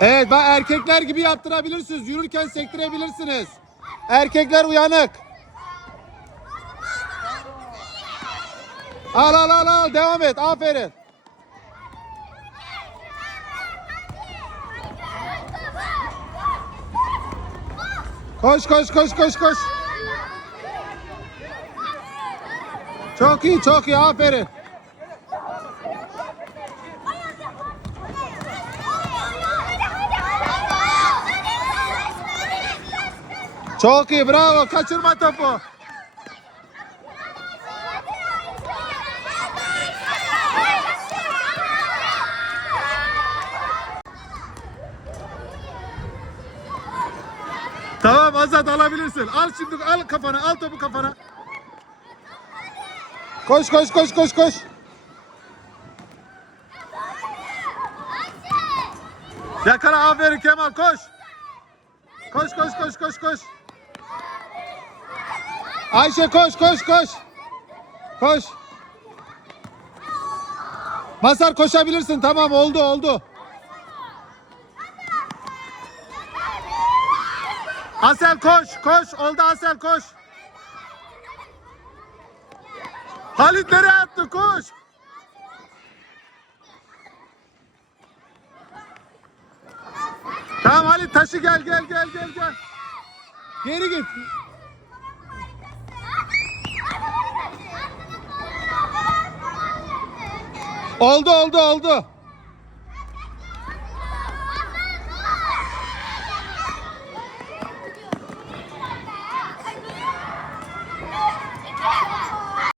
Evet bak erkekler gibi yaptırabilirsiniz. Yürürken sektirebilirsiniz. Erkekler uyanık. Al al al al devam et aferin. Koş koş koş koş koş. Çok iyi çok iyi aferin. Çok iyi bravo kaçırma topu. Tamam Azat alabilirsin. Al şimdi al kafana al topu kafana. Koş koş koş koş koş. Yakala aferin Kemal koş. Koş koş koş koş koş. Ayşe koş koş koş. Koş. Masar koşabilirsin tamam oldu oldu. Asel koş koş oldu Asel koş. Halit nereye attı koş. Tamam Halit taşı gel gel gel gel gel. Geri git. Oldu oldu oldu.